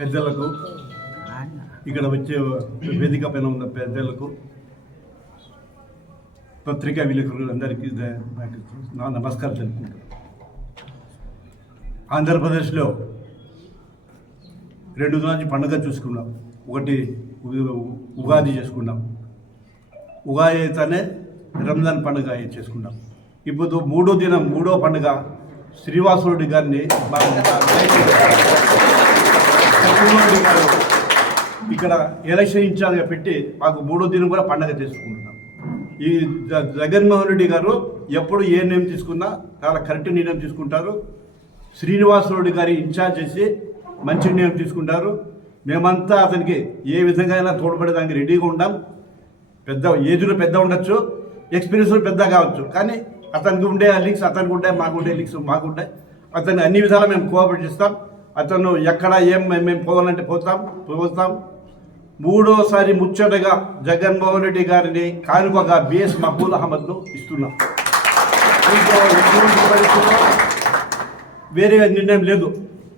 పెద్దలకు ఇక్కడ వచ్చే వేదిక పైన ఉన్న పెద్దలకు పత్రికా విలేకరులు అందరికీ నా నమస్కారం తెలుపుకుంటాను ఆంధ్రప్రదేశ్లో రెండు రోజు పండుగ చూసుకున్నాం. ఒకటి ఉగాది చేసుకున్నాం. ఉగాది అయితేనే రంజాన్ పండుగ చేసుకున్నాం. ఇప్పుడు మూడో దినం మూడో పండుగ శ్రీవాసుడి గారిని ఇక్కడ ఎలక్షన్ ఇన్ఛార్జ్గా పెట్టి మాకు మూడో దినం కూడా పండగ చేసుకుంటున్నాం. ఈ జ- జగన్మోహన్ రెడ్డి గారు ఎప్పుడు ఏ నిర్ణయం తీసుకున్నా చాలా కరెక్ట్ నిర్ణయం తీసుకుంటారు. శ్రీనివాసరెడ్డి గారి ఇన్ఛార్జ్ చేసి మంచి నిర్ణయం తీసుకుంటారు. మేమంతా అతనికి ఏ విధంగా అయినా తోడ్పడేదానికి రెడీగా ఉండాం. పెద్ద ఏజ్లో పెద్ద ఉండొచ్చు ఎక్స్పీరియన్స్ పెద్ద కావచ్చు. కానీ అతనికి ఉండే లింక్స్ అతనికి ఉండే మాకు ఉండే లింక్స్ మాకు ఉంటాయి అతన్ని అన్ని విధాలా మేము కోఆపరేట్ చేస్తాం. అతను ఎక్కడ ఏం మేము పోవాలంటే పోతాం పోతాం. మూడోసారి ముచ్చటగా జగన్మోహన్ రెడ్డి గారిని కానుకగా బిఎస్ మహబూల్ అహ్మద్ను ఇస్తున్నాం. వేరే నిర్ణయం లేదు.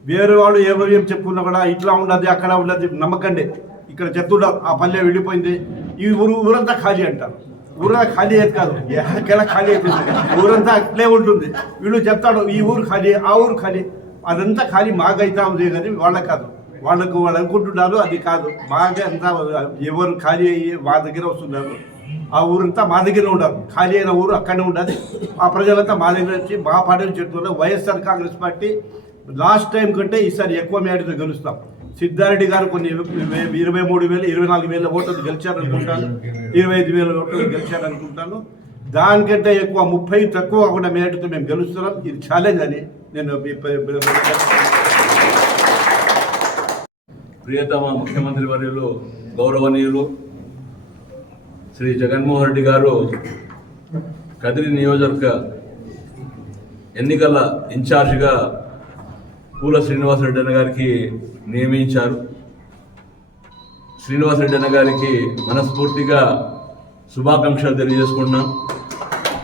వేరే వాళ్ళు ఏమో ఏం చెప్పుకున్నా కూడా ఇట్లా ఉండదు అక్కడ ఉండదు నమ్మకండి. ఇక్కడ చెప్తున్నారు ఆ పల్లె వెళ్ళిపోయింది. ఈ ఊరు ఊరంతా ఖాళీ అంటారు. ఊరంతా ఖాళీ అయితే కాదు. ఎక్కడ ఖాళీ అయిపోయింది. ఊరంతా అట్లే ఉంటుంది. వీళ్ళు చెప్తాడు ఈ ఊరు ఖాళీ ఆ ఊరు ఖాళీ. అదంతా ఖాళీ మాకైతా ఉంది కానీ వాళ్ళకి కాదు. వాళ్ళకు వాళ్ళు అనుకుంటున్నారు అది కాదు. మాకే అంతా ఎవరు ఖాళీ అయ్యి మా దగ్గర వస్తున్నారు. ఆ ఊరంతా మా దగ్గర ఉండరు ఖాళీ అయిన ఊరు అక్కడనే ఉండదు ఆ ప్రజలంతా మా దగ్గర వచ్చి మా పార్టీలు చెప్తున్నారు YSR Congress party last time కంటే ఈసారి ఎక్కువ మేడతో గెలుస్తాం. సిద్ధారెడ్డి గారు కొన్ని ఇరవై- ఇరవై మూడు వేలు ఇరవై నాలుగు వేల ఓట్లు గెలిచారనుకుంటాను. ఇరవై ఐదు వేల ఓట్లు గెలిచారనుకుంటాను. దానికంటే ఎక్కువ ముప్పై తక్కువ కూడా మేరటుతో మేము గెలుస్తున్నాం. ఇది ఛాలెంజ్ అని నేను ప్రియతమ ముఖ్యమంత్రి వర్యులు గౌరవనీయులు శ్రీ జగన్మోహన్ రెడ్డి గారు కదిరి నియోజకవర్గ ఎన్నికల ఇన్ఛార్జిగా పూల శ్రీనివాసరెడ్డి అన్న గారికి నియమించారు. శ్రీనివాసరెడ్డి అన్న గారికి మనస్ఫూర్తిగా శుభాకాంక్షలు తెలియజేసుకుంటున్నాం.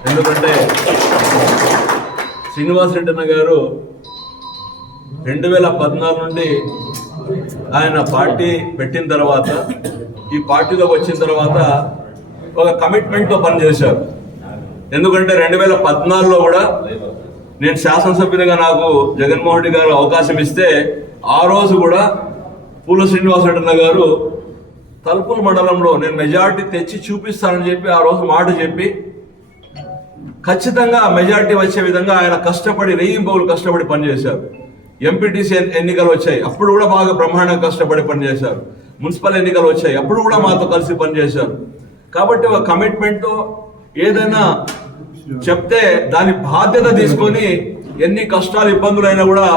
ఎందుకంటే శ్రీనివాసరెడ్డి అన్న గారు రెండు వేల పద్నాలుగు నుండి ఆయన పార్టీ పెట్టిన తర్వాత ఈ పార్టీలో వచ్చిన తర్వాత ఒక కమిట్మెంట్తో పనిచేశారు. ఎందుకంటే రెండు వేల పద్నాలుగులో కూడా నేను శాసనసభ్యునిగా నాకు జగన్మోహన్ రెడ్డి గారు అవకాశం ఇస్తే ఆ రోజు కూడా పూల శ్రీనివాసరెడ్డి గారు తలుపుల మండలంలో నేను మెజారిటీ తెచ్చి చూపిస్తానని చెప్పి ఆ రోజు మాట చెప్పి ఖచ్చితంగా మెజారిటీ వచ్చే విధంగా ఆయన కష్టపడి రెయ్యింబవులు కష్టపడి పనిచేశారు. ఎంపీటీసీ ఎన్నికలు వచ్చాయి. అప్పుడు కూడా బాగా బ్రహ్మాండంగా కష్టపడి పనిచేశారు. మున్సిపల్ ఎన్నికలు వచ్చాయి. అప్పుడు కూడా మాతో కలిసి పనిచేశారు. కాబట్టి ఒక కమిట్మెంట్తో ఏదైనా చెప్తే దాని బాధ్యత తీసుకొని ఎన్ని కష్టాలు ఇబ్బందులైనా కూడా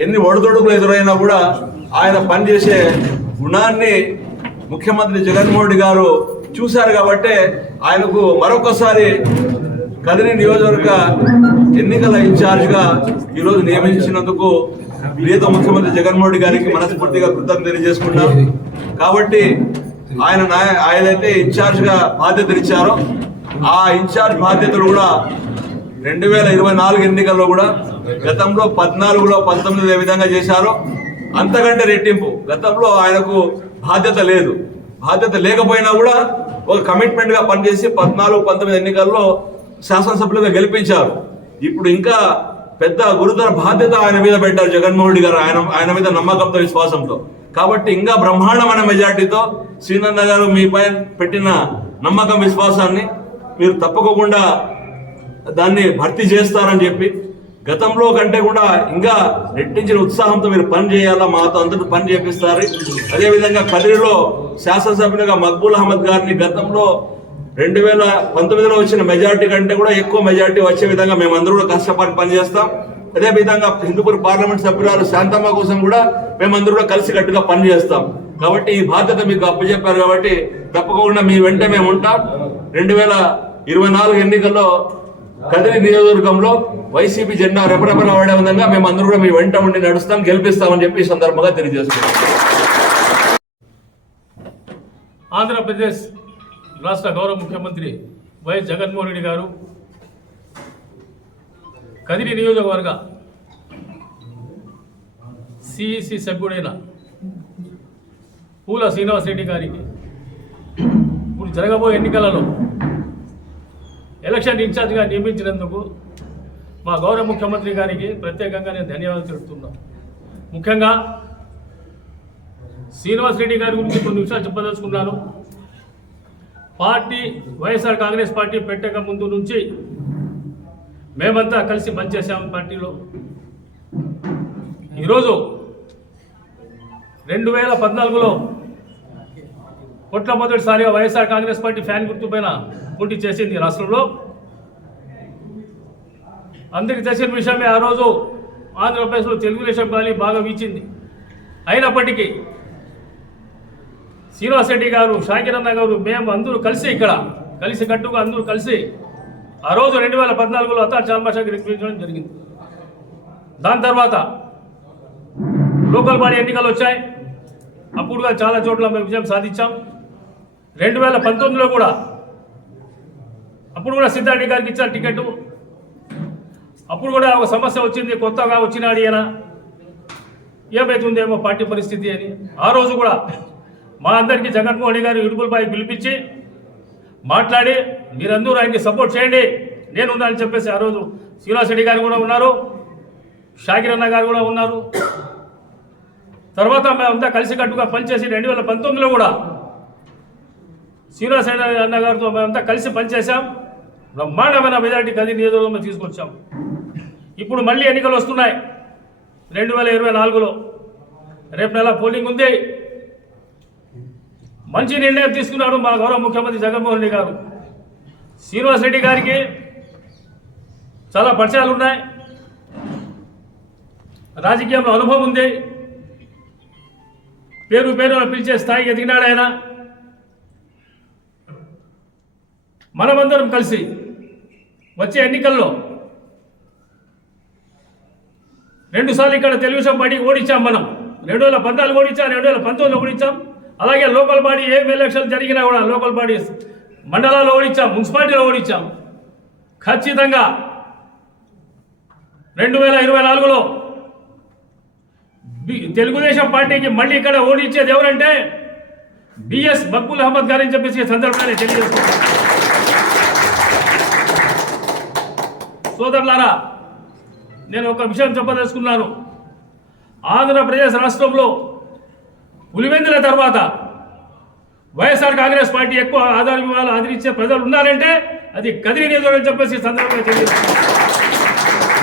ఎన్ని ఒడిదొడుకులు ఎదురైనా కూడా ఆయన పనిచేసే గుణాన్ని ముఖ్యమంత్రి జగన్మోహన్ రెడ్డి గారు చూశారు కాబట్టి ఆయనకు మరొకసారి కదిరి నియోజకవర్గ ఎన్నికల ఇన్ఛార్జ్గా ఈరోజు నియమించినందుకు ప్రియత ముఖ్యమంత్రి జగన్మోహన్ రెడ్డి గారికి మనస్ఫూర్తిగా కృతజ్ఞత తెలియజేసుకున్నాం కాబట్టి ఆయన ఆయనైతే ఇన్ఛార్జ్గా బాధ్యతలు ఇచ్చారో ఆ ఇన్ఛార్జ్ బాధ్యతలు కూడా రెండు వేల ఇరవై నాలుగు ఎన్నికల్లో కూడా గతంలో పద్నాలుగులో పంతొమ్మిది ఏ విధంగా చేశారో అంతకంటే రెట్టింపు. గతంలో ఆయనకు బాధ్యత లేదు. బాధ్యత లేకపోయినా కూడా ఒక కమిట్మెంట్గా పనిచేసి పద్నాలుగు పంతొమ్మిది ఎన్నికల్లో శాసనసభ్యులుగా గెలిపించారు. ఇప్పుడు ఇంకా పెద్ద గురుతర బాధ్యత ఆయన మీద పెట్టారు జగన్మోహన్ రెడ్డి గారు ఆయన ఆయన మీద నమ్మకంతో విశ్వాసంతో. కాబట్టి ఇంకా బ్రహ్మాండమైన మెజార్టీతో శ్రీనంద గారు మీపై పెట్టిన నమ్మకం విశ్వాసాన్ని మీరు తప్పకుండా దాన్ని భర్తీ చేస్తారని చెప్పి గతంలో కంటే కూడా ఇంకా రెట్టించిన ఉత్సాహంతో మీరు పని చేయాలా? మాతో అందరూ పని చేపిస్తారు అదేవిధంగా కదిరిలో శాసనసభ్యులుగా మక్బూల్ అహ్మద్ గారిని గతంలో రెండు వేల పంతొమ్మిదిలో వచ్చిన మెజారిటీ కంటే కూడా ఎక్కువ మెజారిటీ వచ్చే విధంగా మేమందరూ కూడా కష్టపడి పనిచేస్తాం. అదే విధంగా హిందూపూర్ పార్లమెంట్ సభ్యురాలు శాంతమ్మ కోసం కూడా మేమందరూ కూడా కలిసి గట్టిగా పనిచేస్తాం. కాబట్టి ఈ బాధ్యత మీకు అప్పచెప్పారు కాబట్టి తప్పకుండా మీ వెంట మేము ఉంటాం. రెండు వేల ఇరవై నాలుగు ఎన్నికల్లో కదిరి నియోజకవర్గంలో వైసీపీ జెండా రెపరెపరవడే విధంగా మేము అందరూ కూడా మీ వెంట ఉండి నడుస్తాం గెలిపిస్తామని చెప్పి సందర్భంగా తెలియజేస్తున్నాం ఆంధ్రప్రదేశ్ రాష్ట్ర గౌరవ ముఖ్యమంత్రి వైఎస్ జగన్మోహన్ రెడ్డి గారు కదిరి నియోజకవర్గ సిఈసి సభ్యుడైన పూల శ్రీనివాసరెడ్డి గారికి ఇప్పుడు జరగబోయే ఎన్నికలలో ఎలక్షన్ ఇన్ఛార్జ్గా నియమించినందుకు మా గౌరవ ముఖ్యమంత్రి గారికి ప్రత్యేకంగా నేను ధన్యవాదాలు తెలుపుతున్నా ముఖ్యంగా శ్రీనివాసరెడ్డి గారి గురించి కొన్ని విషయాలు చెప్పదలుచుకున్నాను. పార్టీ వైఎస్ఆర్ కాంగ్రెస్ పార్టీ పెట్టక ముందు నుంచి మేమంతా కలిసి పనిచేసాం పార్టీలో. ఈరోజు రెండు వేల పద్నాలుగులో మొట్టమొదటిసారిగా వైఎస్ఆర్ కాంగ్రెస్ పార్టీ ఫ్యాన్ గుర్తు పైన పోటీ చేసింది రాష్ట్రంలో. అందరికీ తెలిసిన విషయమే ఆ రోజు ఆంధ్రప్రదేశ్లో తెలుగుదేశం గాలి బాగా వీచింది. అయినప్పటికీ శ్రీనివాస్ రెడ్డి గారు షాకిరన్న గారు మేము అందరూ కలిసి ఇక్కడ కలిసి కట్టుగా అందరూ కలిసి ఆ రోజు రెండు వేల పద్నాలుగులో అతా చార్మాషాకి నిర్వహించడం జరిగింది. దాని తర్వాత లోకల్ బాడీ ఎన్నికలు వచ్చాయి. అప్పుడుగా చాలా చోట్ల మేము విజయం సాధించాం. రెండు వేల పంతొమ్మిదిలో కూడా అప్పుడు కూడా సిద్ధారెడ్డి గారికి ఇచ్చారు టికెట్. అప్పుడు కూడా ఒక సమస్య వచ్చింది కొత్తగా వచ్చినాడు ఈయన. ఏమవుతుందేమో పార్టీ పరిస్థితి అని. ఆ రోజు కూడా మా అందరికీ జగన్మోహన్ రెడ్డి గారు ఇడుపులపై పిలిపించి మాట్లాడి మీరందరూ ఆయనకి సపోర్ట్ చేయండి. నేను ఉన్నానని చెప్పేసి ఆ రోజు శ్రీనివాస్ రెడ్డి గారు కూడా ఉన్నారు షాకిర్ అన్న గారు కూడా ఉన్నారు. తర్వాత మేమంతా కలిసికట్టుగా పనిచేసి రెండు వేల పంతొమ్మిదిలో కూడా శ్రీనివాస్ రెడ్డి అన్న గారితో మేమంతా కలిసి పనిచేశాం. బ్రహ్మాండమైన మెజార్టీ కది నియోజకవర్గంలో తీసుకొచ్చాం. ఇప్పుడు మళ్ళీ ఎన్నికలు వస్తున్నాయి. రెండు వేల ఇరవై నాలుగులో. రేపు నెల పోలింగ్ ఉంది. మంచి నిర్ణయం తీసుకున్నాడు మా గౌరవ ముఖ్యమంత్రి జగన్మోహన్ రెడ్డి గారు. శ్రీనివాస్ రెడ్డి గారికి చాలా పరిచయాలు ఉన్నాయి. రాజకీయంలో అనుభవం ఉంది. పేరు పేరు పిలిచే స్థాయికి ఎదిగినాడు ఆయన. మనమందరం కలిసి వచ్చే ఎన్నికల్లో రెండుసార్లు ఇక్కడ తెలుగుదేశం పార్టీకి ఓడించాం మనం. రెండు వేల పద్నాలుగు ఓడించాం రెండు వేల పంతొమ్మిదిలో ఓడించాం అలాగే లోకల్ బాడీ ఏ ఎలక్షన్ జరిగినా కూడా లోకల్ బాడీస్ మండలాల్లో ఓడించాం మున్సిపాలిటీలో ఓడించాం. ఖచ్చితంగా రెండు వేల ఇరవై నాలుగులో తెలుగుదేశం పార్టీకి మళ్ళీ ఇక్కడ ఓడించేది ఎవరంటే బిఎస్ మక్బుల్ అహ్మద్ గారని చెప్పేసి సందర్భాన్ని సందర్భంగా సోదరులారా నేను ఒక విషయం చెప్పదలుచుకున్నాను. ఆంధ్రప్రదేశ్ రాష్ట్రంలో పులివెందుల తర్వాత వైఎస్ఆర్ కాంగ్రెస్ పార్టీ ఎక్కువ ఆధార వివాహాలు ఆదరించే ప్రజలు ఉన్నారంటే అది కదిరి నియోజకవర్గం చెప్పేసి సందర్భంగా తెలియజేస్తున్నాను.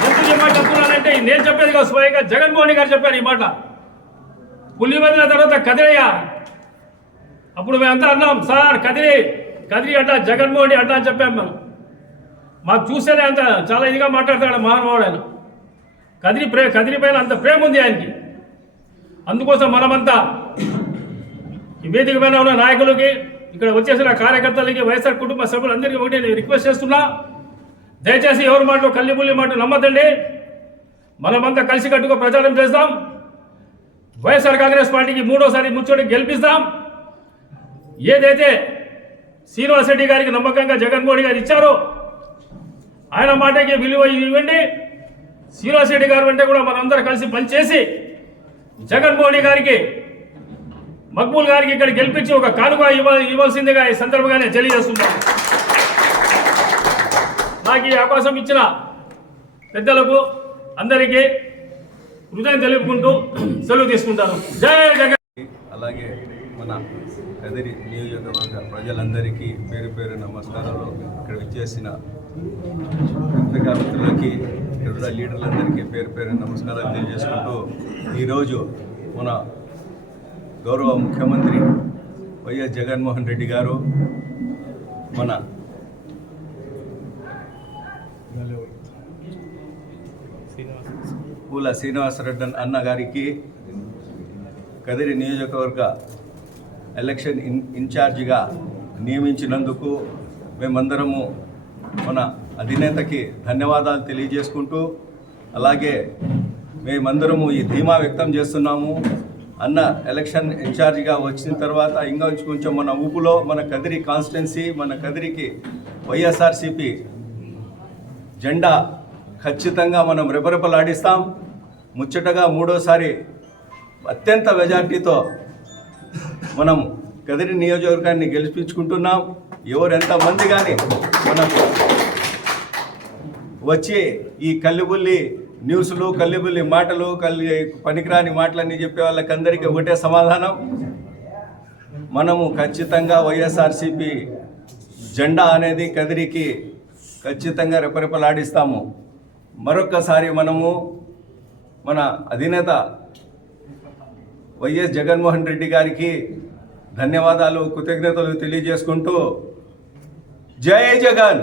ఎందుకు ఈ మాట చెప్తున్నానంటే నేను చెప్పేది కాదు స్వయంగా జగన్మోహన్ గారు చెప్పారు ఈ మాట. పులివెందుల తర్వాత కదిరయ్య అప్పుడు మేమంతా అన్నాం సార్ కదిరి కదిరి అడ్డ జగన్మోహన్ రెడ్డి అడ్డ అని చెప్పాం మనం. మాకు చూస్తేనే అంత చాలా ఇదిగా మాట్లాడతాడు మహానుభావుడు ఆయన. కదిరి ప్రే కదిరి పైన అంత ప్రేమ ఉంది ఆయనకి. అందుకోసం మనమంతా ఈ వేదిక పైన ఉన్న నాయకులకి ఇక్కడ వచ్చేసిన కార్యకర్తలకి వైఎస్ఆర్ కుటుంబ సభ్యులందరికీ ఒకటి నేను రిక్వెస్ట్ చేస్తున్నా. దయచేసి ఎవరి మాటలు కల్లిపుల్లి మాటలు నమ్మదండి మనమంతా కలిసి కలిసికట్టుగా ప్రచారం చేస్తాం. వైఎస్ఆర్ కాంగ్రెస్ పార్టీకి మూడోసారి ముచ్చోటి గెలిపిస్తాం. ఏదైతే శ్రీనివాస్ రెడ్డి గారికి నమ్మకంగా జగన్మోహన్ గారు ఇచ్చారో ఆయన మాటకి విలువ ఇవ్వండి. శ్రీనివాస్ రెడ్డి గారు అంటే కూడా మనందరం కలిసి పనిచేసి జగన్మోహన్ గారికి మక్బూల్ గారికి ఇక్కడ గెలిపించి ఒక కానుక ఇవ్వ ఇవ్వాల్సిందిగా ఈ సందర్భంగానే తెలియజేస్తున్నాను నాకు ఈ అవకాశం ఇచ్చిన పెద్దలకు అందరికీ హృదయం తెలుపుకుంటూ సెలవు తీసుకుంటాను. జై జగన్! అలాగే మన కదిరి నియోజకవర్గ ప్రజలందరికీ పేరు పేరు నమస్కారాలు. ఇక్కడ విచ్చేసిన పత్రికామిత్రులకి ఇక్కడ లీడర్లందరికీ పేరు పేరు నమస్కారాలు తెలియజేసుకుంటూ ఈరోజు మన గౌరవ ముఖ్యమంత్రి వైఎస్ జగన్మోహన్ రెడ్డి గారు మన పూల శ్రీనివాసరెడ్డి అన్న గారికి కదిరి నియోజకవర్గ ఎలక్షన్ ఇన్ ఇన్ఛార్జిగా నియమించినందుకు మేమందరము మన అధినేతకి ధన్యవాదాలు తెలియజేసుకుంటూ అలాగే మేమందరము ఈ ధీమా వ్యక్తం చేస్తున్నాము. అన్న ఎలక్షన్ ఇన్ఛార్జిగా వచ్చిన తర్వాత ఇంకా కొంచెం మన ఊపులో మన కదిరి కాన్స్టిట్యున్సీ మన కదిరికి వైఎస్ఆర్సిపి జెండా ఖచ్చితంగా మనం రెపరెపలాడిస్తాం. ముచ్చటగా మూడోసారి అత్యంత మెజార్టీతో మనం కదిరి నియోజకవర్గాన్ని గెలిపించుకుంటున్నాం. ఎవరెంతమంది కానీ మనకు వచ్చి ఈ కల్లిబుల్లి న్యూస్లు కల్లిబుల్లి మాటలు కల్లి పనికిరాని మాటలన్నీ చెప్పే వాళ్ళకందరికీ ఒకటే సమాధానం. మనము ఖచ్చితంగా వైఎస్ఆర్సిపి జెండా అనేది కదిరికి ఖచ్చితంగా రెపరెపలాడిస్తాము. మరొక్కసారి మనము మన అధినేత వైఎస్ జగన్మోహన్ రెడ్డి గారికి ధన్యవాదాలు కృతజ్ఞతలు తెలియజేసుకుంటూ జై జగన్!